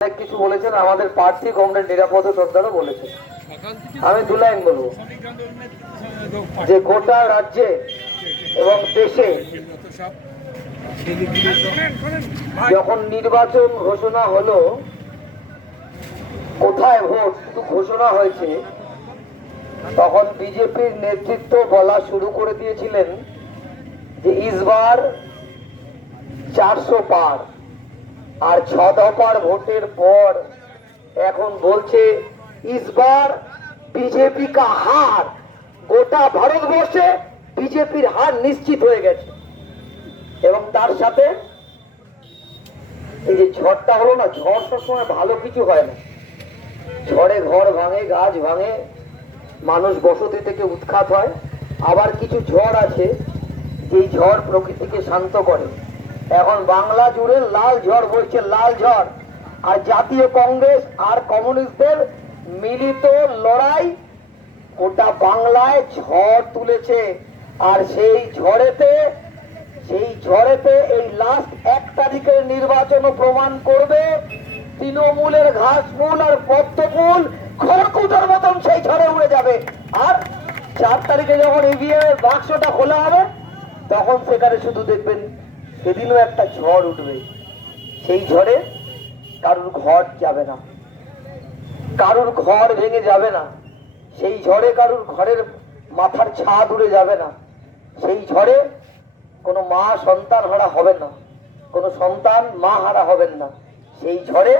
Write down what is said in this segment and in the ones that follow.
অনেক কিছু বলেছেন, আমাদের প্রার্থী কমরেড নিরাপদ সর্দারও বলেছেন। আমি দু লাইন বলবো যে গোটা রাজ্যে এবং দেশে যখন নির্বাচন ঘোষণা হলো, কোথায় ভোট শুধু ঘোষণা হয়েছে, তখন বিজেপির নেতৃত্ব বলা শুরু করে দিয়েছিলেন যে ইসবার 400 পার। আর 6 দফার ভোটের পর এখন বলছে ইসবার বিজেপি কা হার, গোটা ভারতবর্ষে বিজেপির হার নিশ্চিত হয়ে গেছে। এবং তার সাথে এই যে ঝড়টা হলো না, ঝড় সবসময় ভালো কিছু হয় না। ঝড়ে ঘর ভাঙে, গাছ ভাঙে, মানুষ বসতি থেকে উৎখাত হয়। আবার কিছু ঝড় আছে যেই ঝড় প্রকৃতিকে শান্ত করে। এখন বাংলা জুড়ে লাল ঝড় বইছে, লাল ঝড়। আর জাতীয় কংগ্রেস আর কমিউনিস্টদের মিলিত লড়াই গোটা বাংলায় ঝড় তুলেছে। আর সেই ঝড়েতে এই লাস্ট 1 তারিখের নির্বাচনও প্রমাণ করবে তৃণমূলের ঘাসফুল আর পদ্মফুল খড়কুটোর মতন সেই ঝড়ে উড়ে যাবে। আর 4 তারিখে যখন ইভিএম এর বাক্সটা খোলা হবে, তখন সেখানে শুধু দেখবেন সেদিনও একটা ঝড় উঠবে। সেই ঝড়ে কারুর ঘর যাবে না, কারুর ঘর ভেঙে যাবে না। সেই ঝড়ে কারুর ঘরের মাথার ছাদ উড়ে যাবে না। সেই ঝড়ে কোনো মা সন্তান হারা হবে না, কোনো সন্তান মা হারা হবেন না। সেই ঝড়ে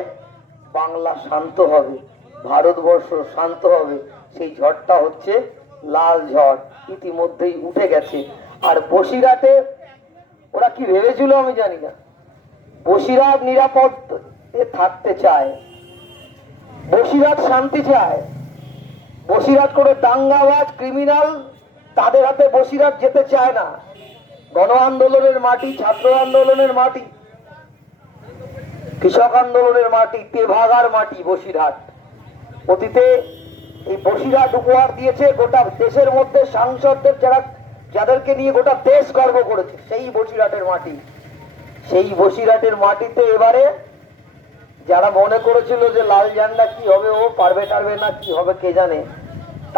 বাংলা শান্ত হবে, ভারতবর্ষ শান্ত হবে। সেই ঝড়টা হচ্ছে লাল ঝড়, ইতিমধ্যেই উঠে গেছে। আর বসিরহাটে ওরা কি ভেবেছিল আমি জানি না, বসিরহাট নিরাপদ থাকতে চায়, বসিরহাট শান্তি চায়। বসিরহাট করে দাঙ্গাবাজ ক্রিমিনাল, তাদের হাতে বসিরহাট যেতে চায় না। গণ আন্দোলনের মাটি, ছাত্র আন্দোলনের মাটি, কৃষক আন্দোলনের মাটি, তেভাগার মাটি বসিরহাট। অতীতে এই বসিরহাট উপহার দিয়েছে গোটা দেশের মধ্যে সাংসদদের, যাদেরকে নিয়ে গোটা দেশ গর্ব করেছে, সেই বসিরহাটের মাটি। সেই বসিরহাটের মাটিতে এবারে যারা মনে করেছিল যে লাল ঝান্ডা কি হবে, ও পারবে টারবে না, কি হবে কে জানে,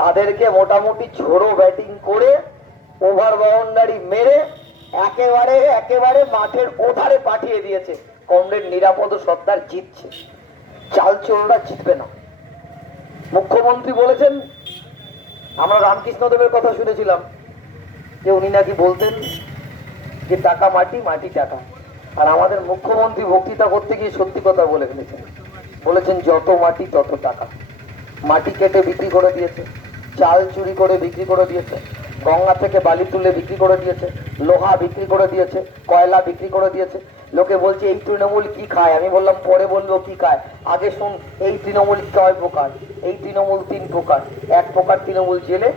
তাদেরকে মোটামুটি ঝোড়ো ব্যাটিং করে ওভার বাউন্ডারি মেরে একেবারে মাঠের ওধারে পাঠিয়ে দিয়েছে। কমরেড নিরাপদ সর্দার জিতছে, চালচোররা জিতবে না। মুখ্যমন্ত্রী বলেছেন, আমরা রামকৃষ্ণ দেবের কথা শুনেছিলাম যে উনি নাকি বলতেন যে টাকা মাটি, মাটি টাকা। আর আমাদের মুখ্যমন্ত্রী বক্তৃতা করতে গিয়ে সত্যি কথা বলে ফেলেছেন, বলেছেন যত মাটি তত টাকা। মাটি কেটে বিক্রি করে দিয়েছে, চাল চুরি করে বিক্রি করে দিয়েছে, গঙ্গা থেকে বালি তুলে বিক্রি করে দিয়েছে, লোহা বিক্রি করে দিয়েছে, কয়লা বিক্রি করে দিয়েছে। লোকে বলছে এই তৃণমূল কি খায়, আমি বললাম পরে বলবো কি খায়, আগে শুন এই তৃণমূল কয় প্রকার। এই তৃণমূল 3 প্রকার। 1 প্রকার তৃণমূল জেলে,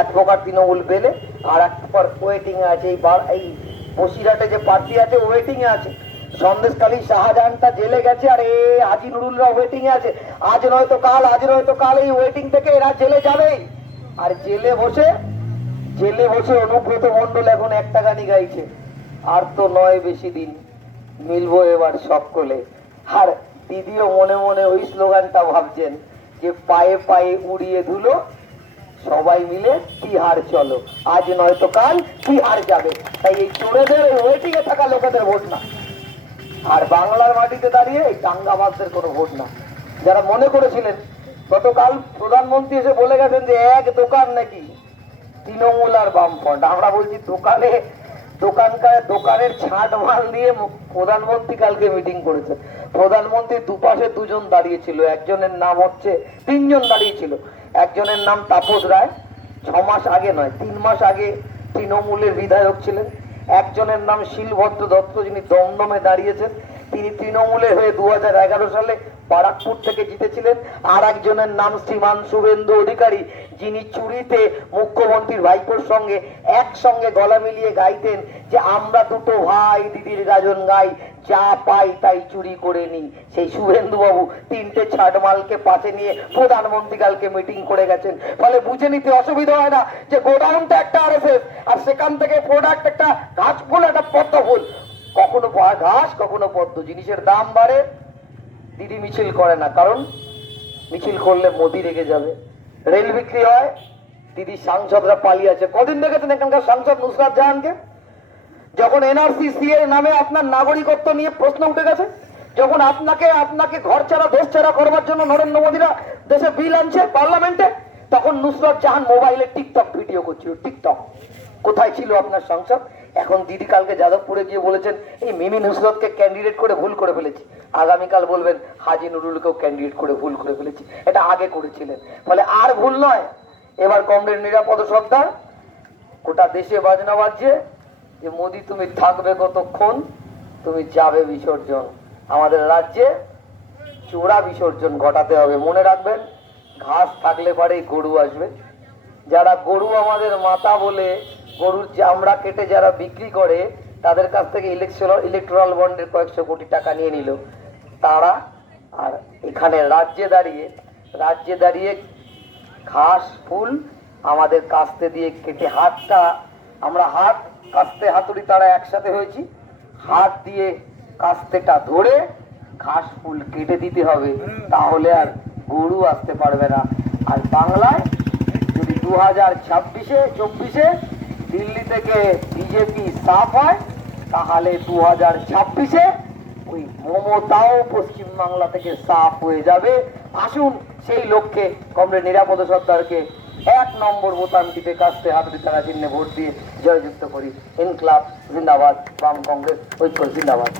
1 প্রকার তৃণমূল বেলে, আর 1 প্রকার ওয়েটিং এ আছে। এই বসিরহাটে যে প্রার্থী আছে ওয়েটিং এ আছে। সন্দেশখালী শাহজাহানটা জেলে গেছে, আর হাজি নুরুলরা ওয়েটিং এ আছে। আজ নয়তো কাল, আজ নয়তো কাল এই ওয়েটিং থেকে এরা জেলে যাবে। আর জেলে বসে অনুব্রত মন্ডল এখন একটা গানই গাইছে, আর তো নয় বেশি দিন, মিলবো এবার সকলে। আর দিদিও মনে মনে ওই স্লোগানটা ভাবছেন যে পায়ে পায়ে উড়িয়ে ধুলো, সবাই মিলে তিহার চলো, আজ নয়তো কাল তিহার যাবে। তাই এই চোরেদের ওয়েটিং এ থাকা লোকেদের ভোট না, আর বাংলার মাটিতে দাঁড়িয়ে এই দাঙ্গাবাজদের কোনো ভোট না। যারা মনে করেছিলেন, গতকাল প্রধানমন্ত্রী এসে বলে গেছেন যে এক দোকান নাকি তৃণমূল আর বামফ্রন্ট। আমরা বলছি দোকানের ছাট মাল দিয়ে প্রধানমন্ত্রী কালকে মিটিং করেছে। প্রধানমন্ত্রী দুপাশে 2 জন দাঁড়িয়েছিল, একজনের নাম হচ্ছে, 3 জন দাঁড়িয়েছিল। একজনের নাম তাপস রায়, 6 মাস আগে নয় 3 মাস আগে তৃণমূলের বিধায়ক ছিলেন। একজনের নাম শিলভদ্র দত্ত, যিনি দমদমে দাঁড়িয়েছেন, তিনি তৃণমূলের হয়ে 2011 সালে বারাকপুর থেকে জিতেছিলেন। আর একজনের নাম শ্রীমান শুভেন্দু অধিকারী, যিনি চুরিতে মুখ্যমন্ত্রীর ভাইপোর সঙ্গে একসঙ্গে গলা মিলিয়ে গাইতেন যে আমরা দুটো ভাই দিদির গাজন গাই, যা পাই তাই চুরি করে নি। সেই শুভেন্দু বাবু 3টে ছাটমালকে পাশে নিয়ে প্রধানমন্ত্রী কালকে মিটিং করে গেছেন। ফলে বুঝে নিতে অসুবিধা হয় না যে গোডাউনটা একটা আরএসএস, আর সেখান থেকে প্রোডাক্ট একটা ঘাস ফুল, একটা পদ্ম ফুল। কখনো ঘাস, কখনো পদ্ম। জিনিসের দাম বাড়ে, দিদি মিছিল করে না, কারণ মিছিল করলে মোদি রেগে যাবে। রেল বিক্রি হয়, দিদি সাংসদরা পালিয়ে আছে। কদিন দেখেছেন এখানকার সাংসদ নুসরাত জাহানকে? যখন এনআরসি সিএ নামে আপনার নাগরিকত্ব নিয়ে প্রশ্ন উঠে গেছে, যখন আপনাকে ঘর ছাড়া দেশ ছাড়া করবার জন্য নরেন্দ্র মোদীরা দেশে বিল আনছে পার্লামেন্টে, তখন নুসরাত জাহান মোবাইলে টিকটক ভিডিও করছিল। টিকটক কোথায় ছিল আপনার সংসদ? এখন দিদি কালকে যাদবপুরে গিয়ে বলেছেন এই মিমি নুসরতকে ক্যান্ডিডেট করে ভুল করে ফেলেছি, আগামীকাল বলবেন হাজি নুরুলকেও ক্যান্ডিডেট করে ভুল করে ফেলেছি। এটা আগে করেছিলেন, ফলে আর ভুল নয়। এবার কমরেড নিরাপদ সর্দার গোটা দেশে বাজনা বাজছে যে মোদি তুমি থাকবে কতক্ষণ, তুমি যাবে বিসর্জন। আমাদের রাজ্যে চোরা বিসর্জন ঘটাতে হবে। মনে রাখবেন, ঘাস থাকলে পরেই গরু আসবে। যারা গরু আমাদের মাতা বলে গরুর চামড়া কেটে যারা বিক্রি করে, তাদের কাছ থেকে ইলেকট্রাল বন্ডের কয়েকশো কোটি টাকা নিয়ে নিল তারা। আর এখানে রাজ্যে দাঁড়িয়ে ঘাস ফুল আমাদের কাস্তে দিয়ে কেটে আমরা হাত কাস্তে হাতুড়ি তারা একসাথে হয়েছি, হাত দিয়ে কাস্তেটা ধরে ঘাস ফুল কেটে দিতে হবে, তাহলে আর গরু আসতে পারবে না। আর বাংলায় যদি 2024-24 দিল্লি থেকে বিজেপি সাফ হয়, তাহলে 2026 ওই মমতাও পশ্চিমবাংলা থেকে সাফ হয়ে যাবে। আসুন সেই লক্ষ্যে কমরেড নিরাপদ সর্দারকে 1 নম্বর বোতাম টিপে কাস্তে হাতুড়ি তারা চিহ্নে ভোট দিয়ে জয়যুক্ত করি। ইনকলাব জিন্দাবাদ, বাম কংগ্রেস ঐক্য জিন্দাবাদ।